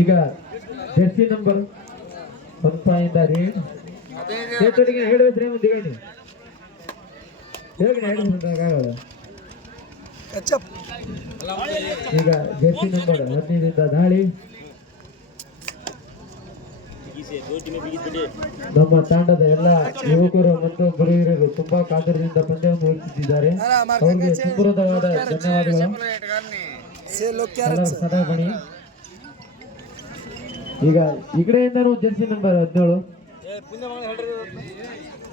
ಈಗ jersey number 1 read ಚೇತನಿಗೆ ಹೇಳಿದ್ರೆ ಮುಂದೆ ಹೇಳಿ ಹೇಳಿದ್ರಾಗಲ್ಲ. ಈಗ ಜೆರ್ಸಿ ನಂಬರ್ 15 ದಾಳಿ. ನಮ್ಮ ತಂಡದ ಎಲ್ಲ ಯುವಕರು ಮತ್ತು ಗುರುಹಿರಿಯರು ತುಂಬಾ ಕಾತರದಿಂದ ಪಂದ್ಯವನ್ನು ವೀಕ್ಷಿಸಿದ್ದಾರೆ. ಅವರಿಗೆ ಸುಂದರವಾದ ಧನ್ಯವಾದಗಳು. ಸದಾಬಣಿ. ಈಗ ಈ ಕಡೆಯಿಂದನೂ ಜೆರ್ಸಿ ನಂಬರ್ 17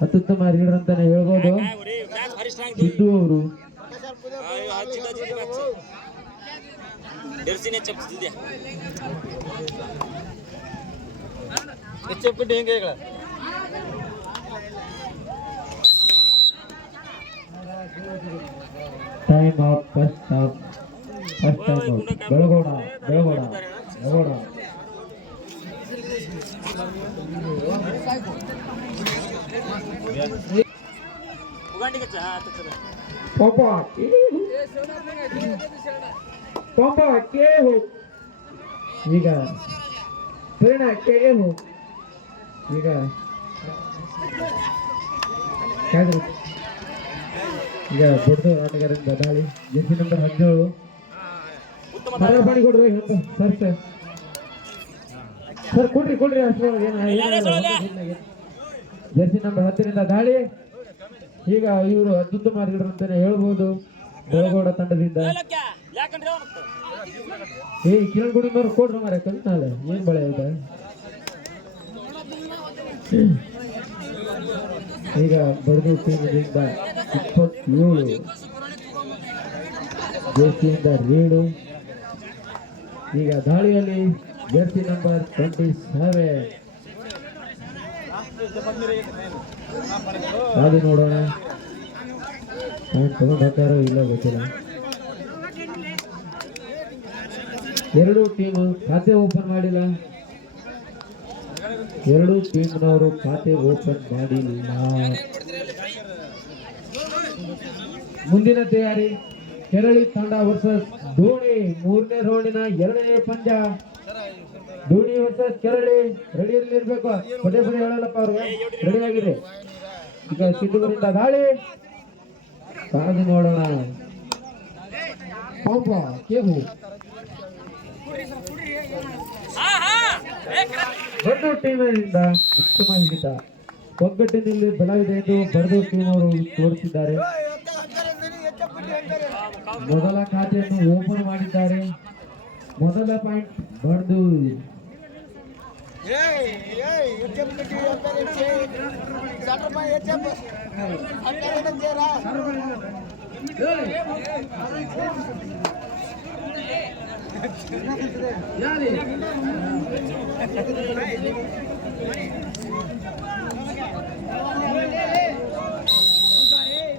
ಅತ್ಯುತ್ತಮ ರೀಡರ್ ಅಂತಾನೆ ಹೇಳ್ಬೋದು. ಸಿದ್ದು ಅವರು time out. First time out. Belagoda ಈಗ ಪ್ರೇರಣ ಈಗ ಈಗ ಬಡ್ದು ಆಟಗಾರರಿಂದ ದಾಳಿ. ಜೆರ್ಸಿ ನಂಬರ್ 17 ಸರ್ ಕೊಡ್ರಿ ಜೆರ್ಸಿ ನಂಬರ್ 10 ದಾಳಿ. ಈಗ ಇವರು ಅತ್ಯುತ್ತಮ ರೀಡರ್ ಅಂತಾನೆ ಹೇಳ್ಬೋದು ಬೆಳಗೋಡ ತಂಡದಿಂದ. ಕಿರಣ್ ಗುಡಿನವ್ರು ಕೊಡ್ರಿ ಮಾರ ಕಲ್ನಾಳೆ ಏನ್ ಬಳೆ ಇದೆ. ಈಗ ಬಡದು ಟೀಮಿನಿಂದ 27 ಜೆರ್ಸಿಯಿಂದ ರೀಡು. ಈಗ ದಾಳಿಯಲ್ಲಿ ಜೆರ್ಸಿ ನಂಬರ್ 27 ಅದು ನೋಡೋಣ ತಗೊಂಡು ಹಾಕಾರೋ ಇಲ್ಲ ಗೊತ್ತಿಲ್ಲ. ಎರಡು ಟೀಮ್ ಖಾತೆ ಓಪನ್ ಮಾಡಿಲ್ಲ. ಎರಡು ಟೀಮ್ನವರು ಖಾತೆ ಓಪನ್ ಮಾಡಿಲ್ಲ. ಮುಂದಿನ ತಯಾರಿ ಕೆರಳಿ ತಂಡ ವರ್ಸಸ್ ಧೋನಿ. 3ನೇ ರೌಂಡಿನ 2ನೇ ಪಂದ್ಯ. ಧೋನಿ ವರ್ಸಸ್ ಕೆರಳಿ. ರೆಡಿಯಲ್ಲಿ ಇರ್ಬೇಕು. ಪದೇ ಹೇಳಲ್ಲಪ್ಪ ಅವ್ರಿಗೆ. ರೆಡಿ ಆಗಿದೆ. ಈಗ ಸಿದ್ದುಗರಿಂದ ದಾಳಿ. ಕಾದು ನೋಡೋಣ. ಪಾಪ ಕೇವು ಬಡ್ದು ಟೀಮಿನಿಂದ ಉತ್ತಮ ಹಿಡಿತ. ಒಗ್ಗಟ್ಟಿನಲ್ಲಿ ಬಲವಿದೆ ಎಂದು ಬಡ್ದು ಟೀಮ್ ಅವರು ತೋರಿಸಿದ್ದಾರೆ. ಮೊದಲ ಖಾತೆಯನ್ನು ಓಪನ್ ಮಾಡಿದ್ದಾರೆ. ಮೊದಲ ಪಾಯಿಂಟ್ ಬಡ್ದು.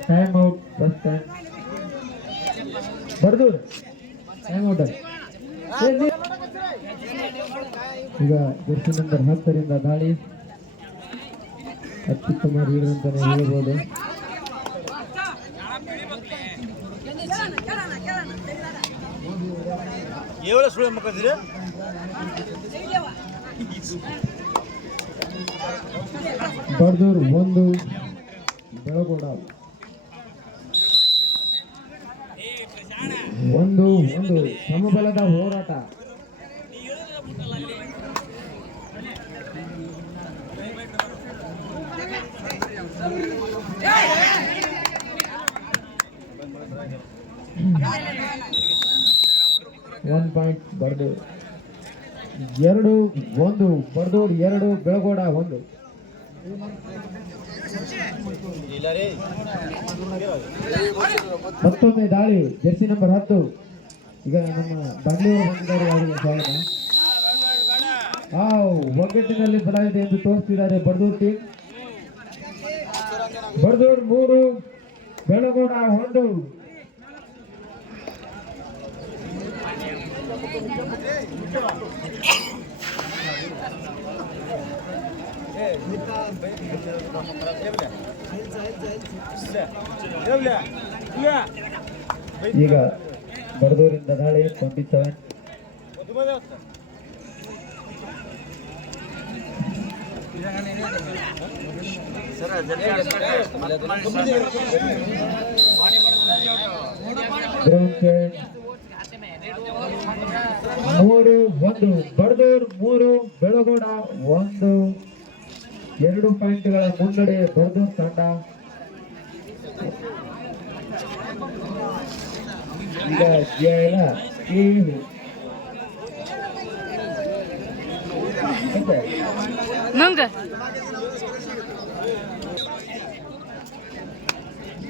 Time out. ಫಸ್ಟ್ ಟೈಮ್ ಬರ್ದು ಟೈಮ್ ಔಟ್. ಈಗ ಜೆರ್ಸಿ ನಂಬರ್ 10 ದಾಳಿ. ಅತ್ಯುತ್ತಮ ರೀಡರ್ ಅಂತಾನೆ ಹೇಳ್ಬೋದು. ಬಡ್ದೂರ್ 1 ಬೆಳಗೋಡ 1 ಸಮಬಲದ ಹೋರಾಟ. One point Baddur. 2-1 ಬಡ್ದೂರ್ 2 ಬೆಳಗೋಡ 1. ಮತ್ತೊಮ್ಮೆ ದಾಳಿ. Jersey number 10. ಈಗ ನಮ್ಮ ಬಂಡೂರು ಬಂದಿದ್ದಾರೆ. ಅವರಿಗೆ ಸ್ವಾಗತ. ಒಗ್ಗಟ್ಟಿನಲ್ಲಿ ಬಲವಿದೆ ಎಂದು ತೋರಿಸ್ತಿದ್ದಾರೆ ಬಡ್ದೂರ್ ಟೀಮ್. ಬಡ್ದೂರ್ 3 ಬೆಳಗೋಡ 1. ಈಗ ಬಡದೂರಿಂದ ದಾಳಿ 27. ಮೂರು 1 ಬಡದೂರ್ 3 ಬೆಳಗೋಡ 1 2 ಪಾಯಿಂಟ್ಗಳ ಮುನ್ನಡೆ ಬಡದೂರ್ ತಂಡ. ಈಗ ಜಯ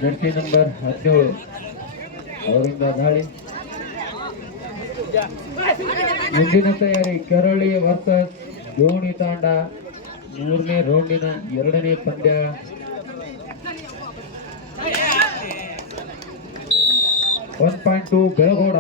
ಜರ್ಸಿ ನಂಬರ್ 17 ಅವರಿಂದ ದಾಳಿ. ಮುಂದಿನ ತಯಾರಿ ಕೆರಳಿ ವರ್ಸಸ್ ದೋಣಿ ತಾಂಡ. 3ನೇ ರೌಂಡಿನ 2ನೇ ಪಂದ್ಯ. .2 Belagoda.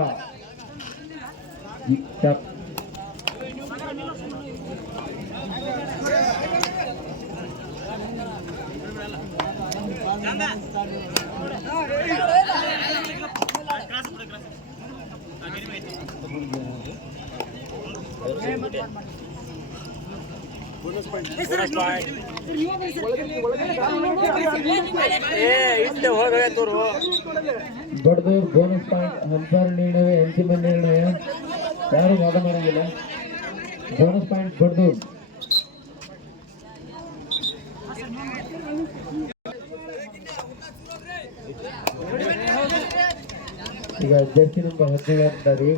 Baddur bonus point. Umpire ನಿರ್ಣಯ ಅಂತಿಮ ನಿರ್ಣಯ, ಯಾರು ವಾದ ಮಾಡಂಗಿಲ್ಲ. Bonus point Baddur. ಈಗ ಜರ್ಸಿ ನಂಬರ್ 17 ಅಂತಾರೆ.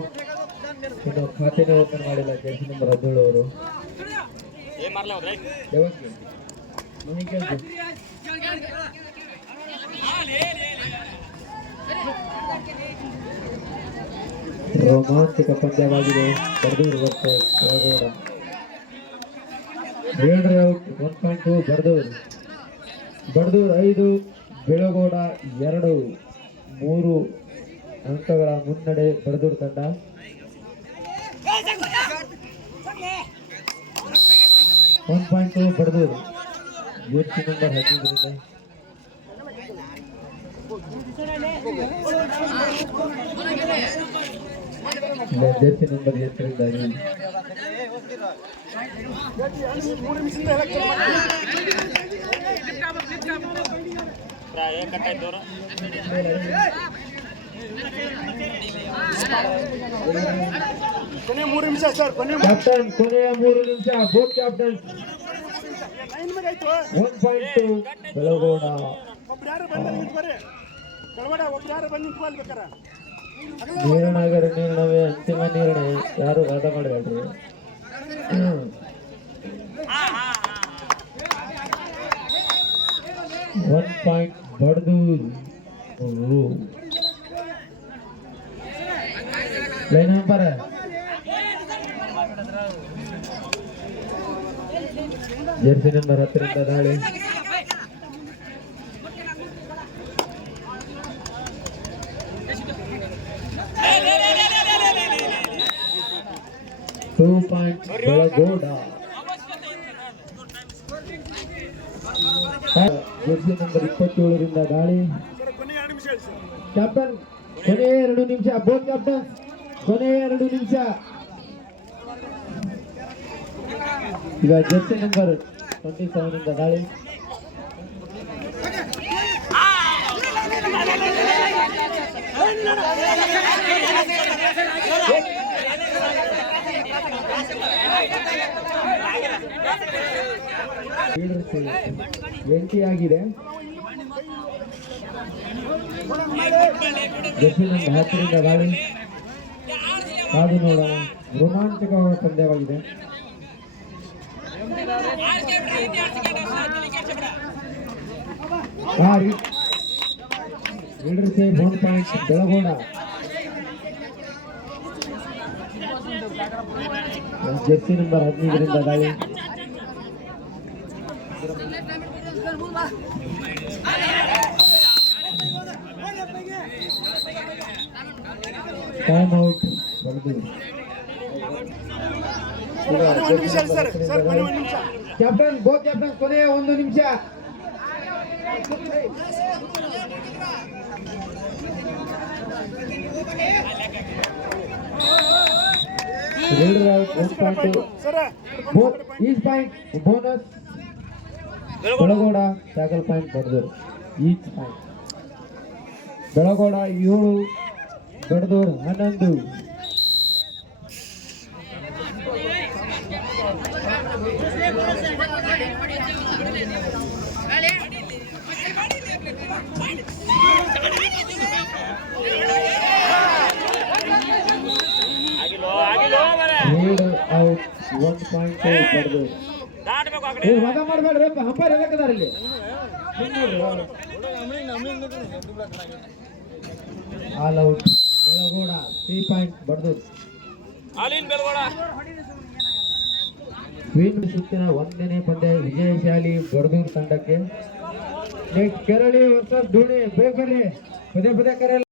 ಇನ್ನು ಖಾತೆನ ಓಪನ್ ಮಾಡಿಲ್ಲ ಜರ್ಸಿ ನಂಬರ್ 17 ಅವರು. ರೋಮಾಂಚಕ ಪಂದ್ಯವಾಗಿದೆ. ಬಡದೂರ್ ವರ್ಸಸ್ ಬೆಳಗೋಡ. 7ನೇ ಔಟ್. 1.2 ಬಡದೂರ್ 5, ಬೆಳಗೋಡ 2. 3 ಅಂಕಗಳ ಮುನ್ನಡೆ ಬಡದೂರ್ ತಂಡ. .2 ಬಡದೂರ್. ಜರ್ಸಿ ನಂಬರ್ 15ರಿಂದ ಜರ್ಸಿ ನಂಬರ್ 8ರಿಂದ ಕೊನೆಯ 3 ನಿಮಿಷ ಸರ್. ಕ್ಯಾಪ್ಟನ್ ಕೊನೆಯ 3 ನಿಮಿಷ. Both captain. 1.2 ಬೆಳಗೋಡ. ನಿರ್ಣಯಗಳ ನಿರ್ಣಯವೇ ಅಂತಿಮ ನಿರ್ಣಯ, ಯಾರು ವಾದ ಮಾಡಬೇಡ್ರಿ. 1 point Baddur. Line number jersey number 10ರಿಂದ ದಾಳಿ. ಬೆಳಗೋಡ. ಜರ್ಸಿ ನಂಬರ್ 27ರಿಂದ ದಾಳಿ. ಕ್ಯಾಪ್ಟನ್ ಕೊನೆಯ 2 ನಿಮಿಷ. ಬೋತ್ ಕ್ಯಾಪ್ಟನ್ ಕೊನೆಯ 2 ನಿಮಿಷ. ಈಗ ಜರ್ಸಿ ನಂಬರ್ 27ರಿಂದ ದಾಳಿ. ಎಂಟಿಯಾಗಿದೆ. ಜರ್ಸಿ ನಂಬರ್ 10ರಿಂದ ದಾಳಿ. ಕಾದು ನೋಡೋಣ. ರೋಮಾಂಚಕವಾದ ಪಂದ್ಯವಾಗಿದೆ. -1 ಪಾಯಿಂಟ್ ಬೆಳಗೋಡ. ಜರ್ಸಿ ನಂಬರ್ 15ರಿಂದ ದಾಳಿ. Time out Baddur. Captain go captain ಕೊನೆಯ 1 ನಿಮಿಷ. Leader out 1 point. Each point bonus. Belagoda tackle point Baddur. Each point. Belagoda 7, Baddur 11. Leader out 1 point Baddur. ವಾದ ಮಾಡಬೇಡ್ರಿ ಅಂಪೈರ್ ಎಲ್ಲಕ್ಕದಾರ ಇಲ್ಲಿ all out Belagoda 3 point Baddur. Win ಸುತ್ತಿನ 1ನೇ ಪಂದ್ಯ ವಿಜಯಶಾಲಿ Baddur ತಂಡಕ್ಕೆ. ನೆಕ್ಸ್ಟ್ ಕೆರಳಿ ವರ್ಸಸ್ ಧೋನಿ ಬೇಗ ಬರ್ರಿ ಪದೇ ಪದೇ ಕರೆ